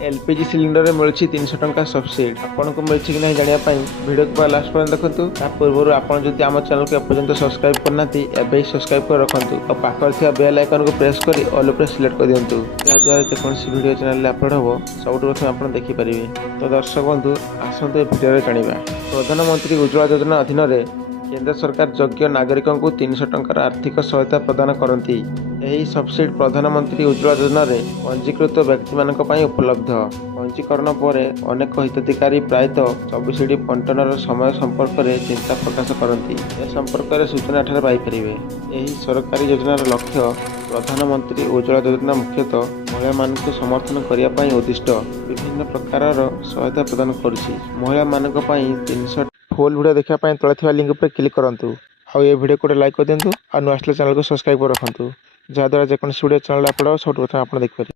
LPG cylinder मिलूँ 300 टंका subsidy आपन को मिलूँ कि नहीं जानापी वीडियो को लास्ट पर्यंत देखो। पूर्व आपड़ जब आम चैनल को एपर्तंत सब्सक्राइब करना एवं सब्सक्राइब कर रखु और पाखे बेल आइकन को प्रेस कर ऑल पर सिलेक्ट कर दिंतु याद्वारा जेकोसी वीडियो चैनल अपलोड हम सब प्रथम आप देखिपारे। तो दर्शक बंधु आसतु भिडियो जाना प्रधानमंत्री उज्ज्वला योजना अधीन केंद्र सरकार योग्य नागरिकों को 300 टंकार आर्थिक सहायता प्रदान करती। यही सब्सिडी प्रधानमंत्री उज्ज्वला योजना रे पंजीकृत व्यक्ति मानक पई उपलब्ध। पंजीकरण पर अनेक हिताधिकारी प्रायतः सब्सिडी बंटनर समय संपर्क में चिंता प्रकाश करती। ए संपर्क में सूचना एठारे पाइपर। यही सरकारी योजनार लक्ष्य प्रधानमंत्री उज्ज्वला योजना मुख्यतः महिला मानक समर्थन करने उद्दिष्ट विभिन्न प्रकार सहायता प्रदान करुछि। महिला मानक पई 300 फुल वीडियो देखा तले लिंक पर क्लिक करूँ और ये वीडियो को लाइक कर दिंतु और नुआ चैनल को सब्सक्राइब कर रखु जहाँद्वारा जेकोसी वीडियो चैनल अपलोड सब प्रथम आप देखिए।